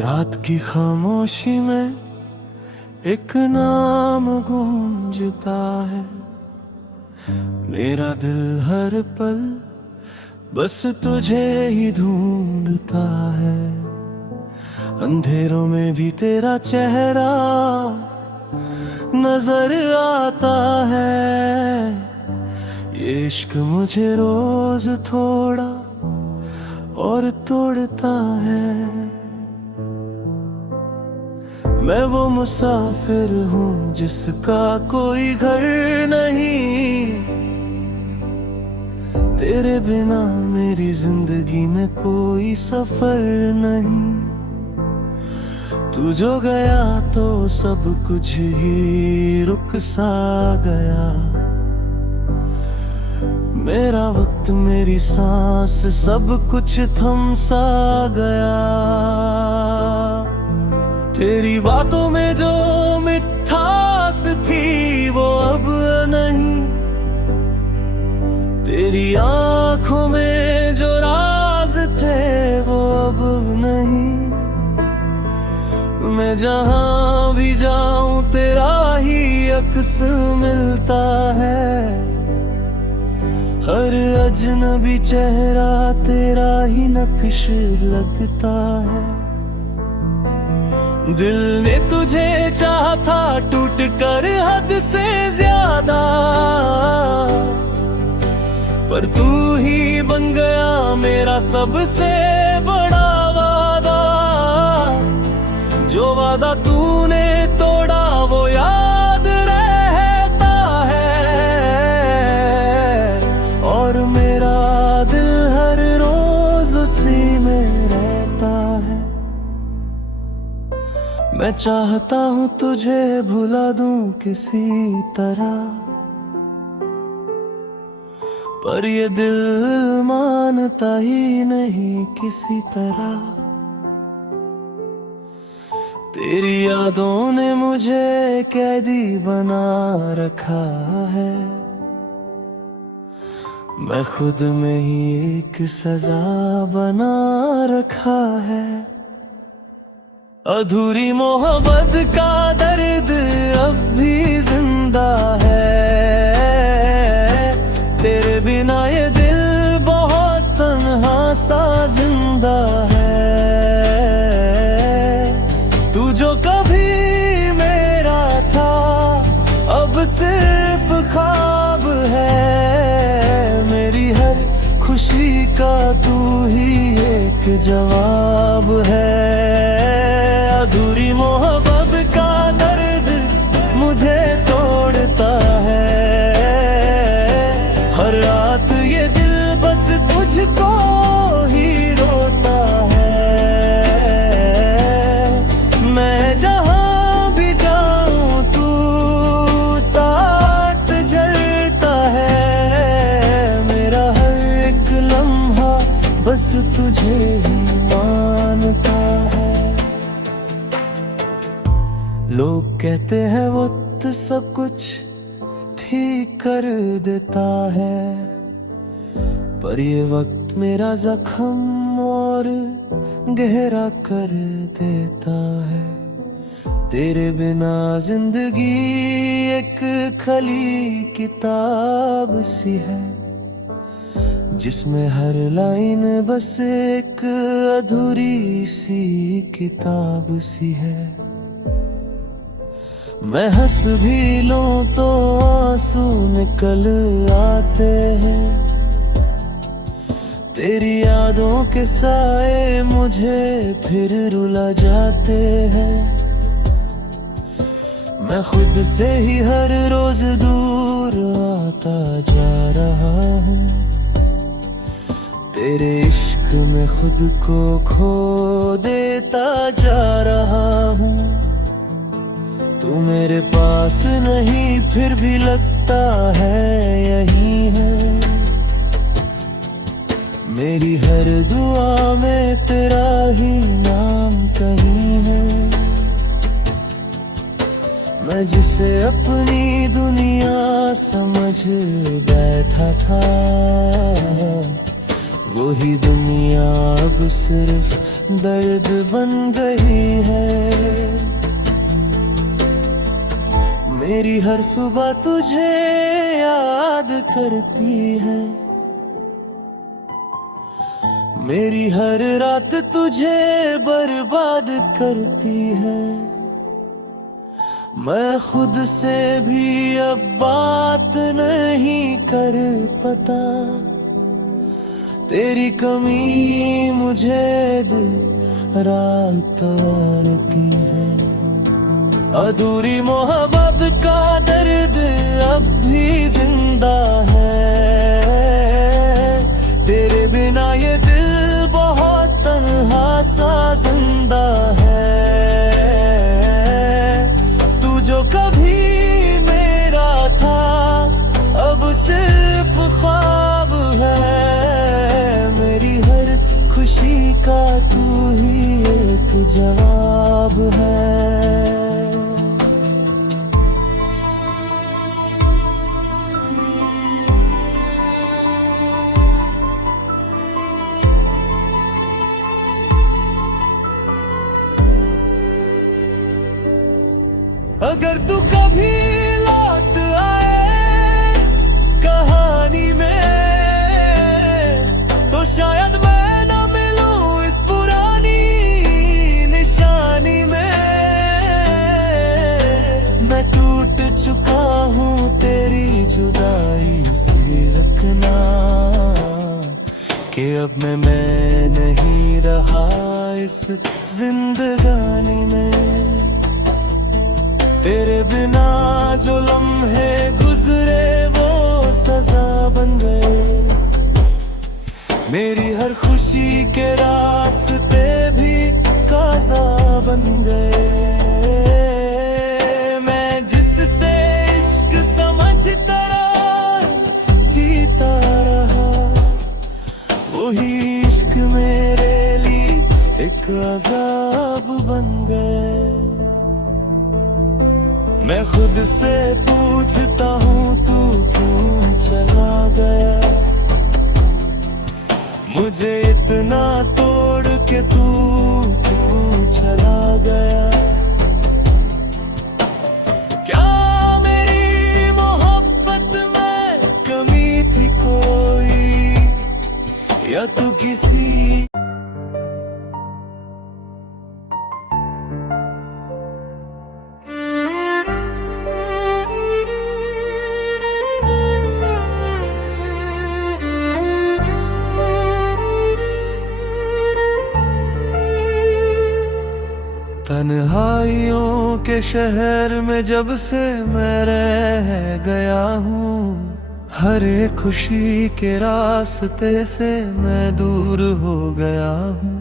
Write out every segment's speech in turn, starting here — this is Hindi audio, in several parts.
रात की खामोशी में एक नाम गूंजता है। मेरा दिल हर पल बस तुझे ही ढूंढता है। अंधेरों में भी तेरा चेहरा नजर आता है। ये इश्क मुझे रोज थोड़ा और तोड़ता है। मैं वो मुसाफिर हूँ जिसका कोई घर नहीं। तेरे बिना मेरी जिंदगी में कोई सफर नहीं। तू जो गया तो सब कुछ ही रुक सा गया। मेरा वक्त मेरी सांस सब कुछ थम सा गया। तेरी बातों में जो मिठास थी वो अब नहीं। तेरी आंखों में जो राज थे वो अब नहीं। मैं जहां भी जाऊं तेरा ही अक्स मिलता है। हर अजनबी चेहरा तेरा ही नक्श लगता है। दिल ने तुझे चाहा था टूट कर हद से ज्यादा, पर तू ही बन गया मेरा सबसे बड़ा वादा। जो वादा तूने तोड़ा वो याद रहता है। और मेरा दिल हर रोज उसी में रहता है। मैं चाहता हूँ तुझे भुला दूं किसी तरह, पर ये दिल मानता ही नहीं किसी तरह। तेरी यादों ने मुझे कैदी बना रखा है। मैं खुद में ही एक सजा बना रखा है। अधूरी मोहब्बत का दर्द अब भी जिंदा है। तेरे बिना ये दिल बहुत तन्हा सा जिंदा है। तू जो कभी मेरा था अब सिर्फ ख्वाब है। मेरी हर खुशी का तू ही एक जवाब है। अधूरी मोहब्बत का दर्द मुझे तोड़ता है। हर रात ये दिल बस तुझको ही रोता है। मैं जहां भी जाऊं तू साथ जलता है। मेरा हर एक लम्हा बस तुझे ही मानता है। लोग कहते हैं वक्त सब कुछ ठीक कर देता है, पर ये वक्त मेरा जख्म और गहरा कर देता है। तेरे बिना जिंदगी एक खली किताब सी है, जिसमें हर लाइन बस एक अधूरी सी किताब सी है। मैं हंस भी लूं तो आंसू निकल आते हैं। तेरी यादों के साए मुझे फिर रुला जाते हैं। मैं खुद से ही हर रोज दूर आता जा रहा हूँ। तेरे इश्क में खुद को खो देता जा रहा हूँ। तू मेरे पास नहीं फिर भी लगता है यही है। मेरी हर दुआ में तेरा ही नाम कहीं है। मैं जिसे अपनी दुनिया समझ बैठा था वही दुनिया अब सिर्फ दर्द बन गई है। मेरी हर सुबह तुझे याद करती है, मेरी हर रात तुझे बर्बाद करती है। मैं खुद से भी अब बात नहीं कर पाता, तेरी कमी मुझे दिन रात मारती है। अधूरी मोहब्बत का दर्द अब भी जिंदा है, तेरे बिना ये दिल बहुत तन्हा सा जिंदा है। तू जो कभी मेरा था अब सिर्फ ख्वाब है, मेरी हर खुशी का तू ही एक जवाब है। अगर तू कभी लौट आए इस कहानी में, तो शायद मैं न मिलूं इस पुरानी निशानी में। मैं टूट चुका हूँ तेरी जुदाई से, रखना कि अब मैं नहीं रहा इस जिंदगानी में। तेरे बिना जो लम्हे गुजरे वो सजा बन गए, मेरी हर खुशी के रास्ते भी काज़ा बन गए। मैं जिससे इश्क समझता जीता रहा, वही इश्क मेरे लिए एक अज़ाब बन गए। मैं खुद से पूछता हूँ तू क्यों चला गया, मुझे इतना तोड़ के तू क्यों चला गया। क्या मेरी मोहब्बत में कमी थी कोई, या तू किसी तन्हाइयों के शहर में जब से मैं रह गया हूँ, हर एक खुशी के रास्ते से मैं दूर हो गया हूँ।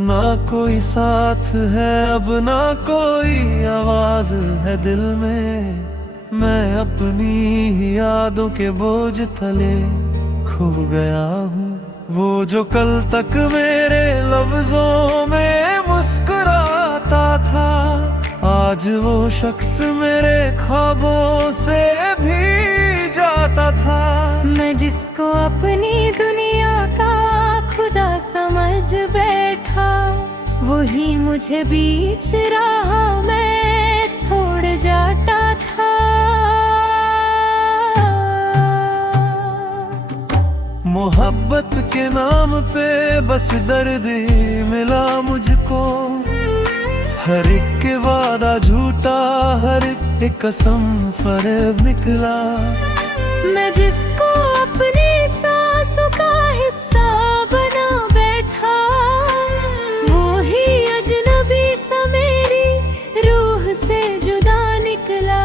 ना कोई साथ है अब, ना कोई आवाज है दिल में, मैं अपनी ही यादों के बोझ तले खो गया हूँ। वो जो कल तक मेरे लफ्जों में मुस्कुराता था, आज वो शख्स मेरे ख्वाबों से भी जाता था। मैं जिसको अपनी दुनिया का खुदा समझ बैठा, वही मुझे बीच राह में छोड़ जाता था। मोहब्बत के नाम पे बस दर्द ही मिला मुझको, हर एक के वादा झूठा, हर एक कसम फरेब निकला। मैं जिसको अपनी सांसों का हिस्सा बना बैठा, वो ही अजनबी सा मेरी रूह से जुदा निकला।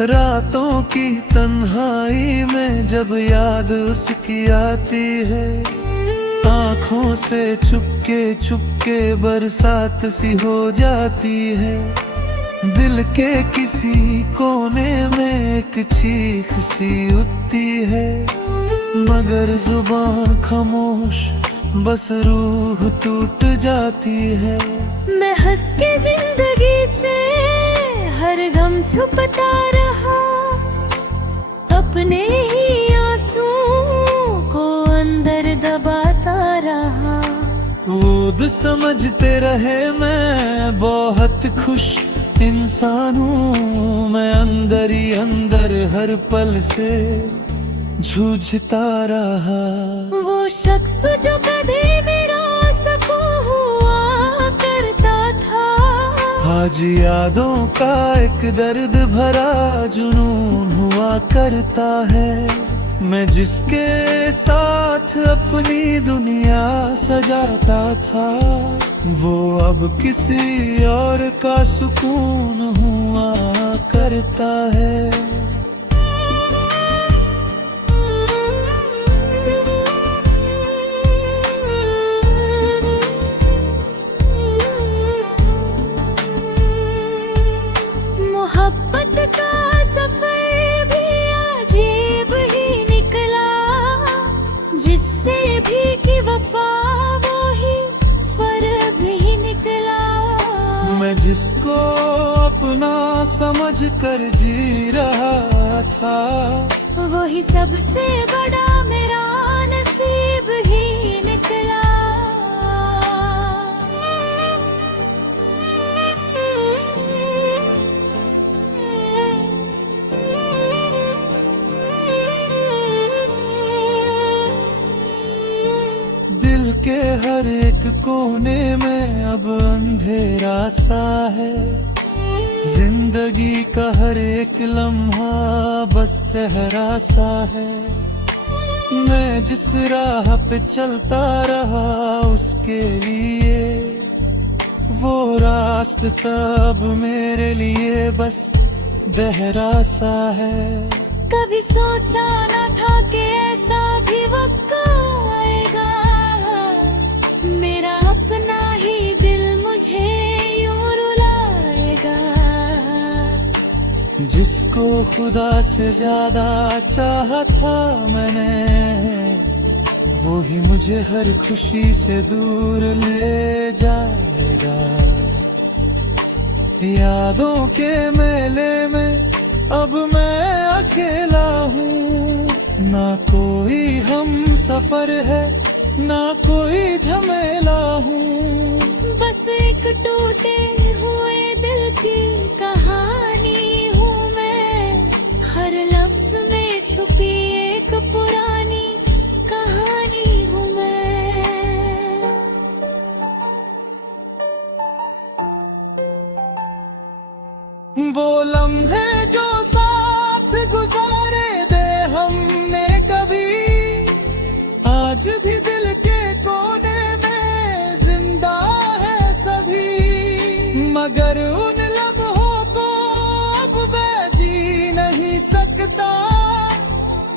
रातों की तन्हाई में जब याद उसकी आती है, आँखों से चुपके बरसात सी हो जाती है। दिल के किसी कोने में एक चीख सी उठती है, मगर जुबान खामोश बस रूह टूट जाती है। मैं हंस के जिंदगी से हर गम छुपता रहा, अपने ही आंसू को अंदर दबाता रहा। वो समझते रहे मैं बहुत खुश इंसान हूँ, मैं अंदर ही अंदर हर पल से जूझता रहा। वो शख्स जो कभी मेरा सकून हुआ करता था, आज यादों का एक दर्द भरा जुनून हुआ करता है। मैं जिसके साथ अपनी दुनिया सजाता था, वो अब किसी और का सुकून हुआ करता है। मोहब्बत का सफर भी अजीब ही निकला, जिससे भी की वफा वो ही फर्क ही निकला। मैं जिसको अपना समझ कर जी रहा था, वही सबसे बड़ा मेरा नसीब ही निकला। दिल के हर एक कोने में अब अंधेरा सा है, जिंदगी का हर एक लम्हा बस तेरा सा है। मैं जिस राह पे चलता रहा उसके लिए, वो रास्ता अब मेरे लिए बस गहरा सा है। कभी सोचा न था कि ऐसा भी वक्त आएगा, मेरा अपना ही दिल मुझे यूं रुलाएगा। जिसको खुदा से ज्यादा चाहा था मैंने, वो ही मुझे हर खुशी से दूर ले जाएगा। यादों के मेले में अब मैं अकेला हूँ, ना कोई हम सफर है ना कोई झमेला हूँ। बस एक टूटे हुए दिल की कहानी हूँ मैं, हर लफ्ज में छुपी एक पुरानी कहानी हूँ मैं। वो लम्हे जो साथ गुजारे दे हमने कभी, आज भी दिल के कोने में जिंदा है सभी। मगर उन लम्हों को अब मैं जी नहीं सकता,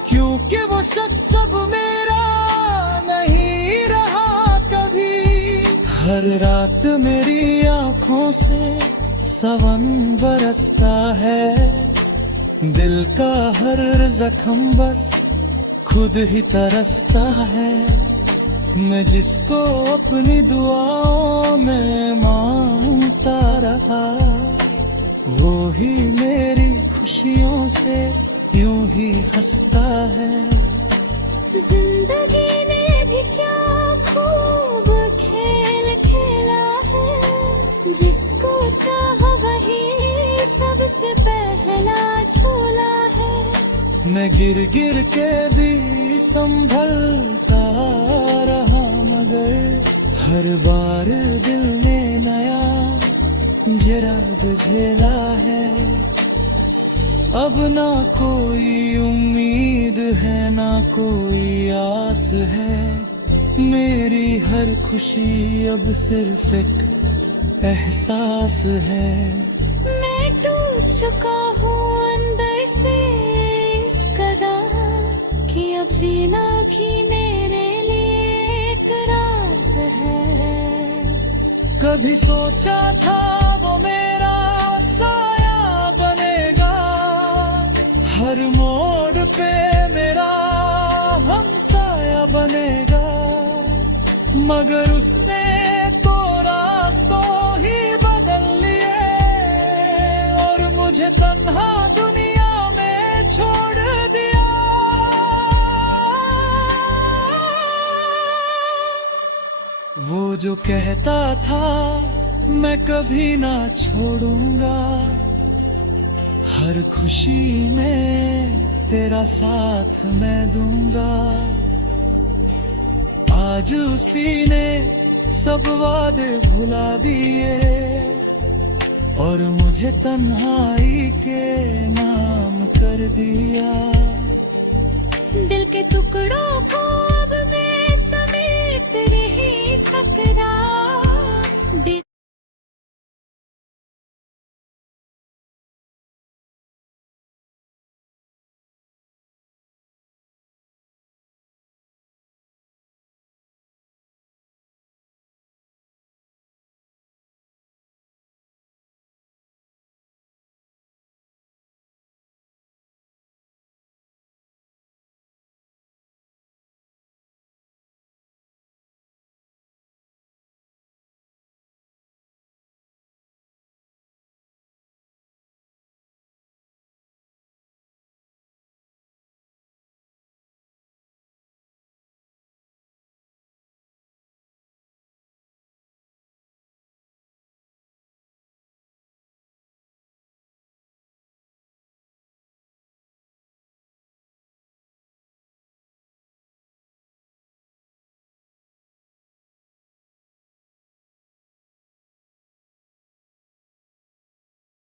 क्योंकि वो शख्स अब मेरा नहीं रहा कभी। हर रात मेरी आंखों से सावन बरसता है, दिल का हर जख्म बस खुद ही तरसता है। मैं जिसको अपनी दुआओं में मांगता रहा, वो ही मेरी खुशियों से यूं ही हंसता है। जिंदगी ने भी क्या खूब खेल खेला है, जिसको चाहा वही सबसे पहला झूला है। मैं गिर गिर के भी संभलता रहा, मगर हर बार दिल ने नया जराग झेला है। अब ना कोई उम्मीद है ना कोई आस है, मेरी हर खुशी अब सिर्फ एक एहसास है। मैं टूट चुका हूँ अंदर से इस कदर कि अब जीना भी मेरे लिए एक राज है। कभी सोचा था वो मेरा साया बनेगा, हर मोड़ पे मेरा हमसाया बनेगा। मगर उसने तो रास्तों ही बदल लिए और मुझे तन्हा दुनिया में छोड़ दिया। वो जो कहता था मैं कभी ना छोड़ूंगा, हर खुशी में तेरा साथ मैं दूंगा, आज उसी ने सब वादे भुला दिए और मुझे तन्हाई के नाम कर दिया। दिल के टुकड़ों को अब मैं समेट नहीं सकता।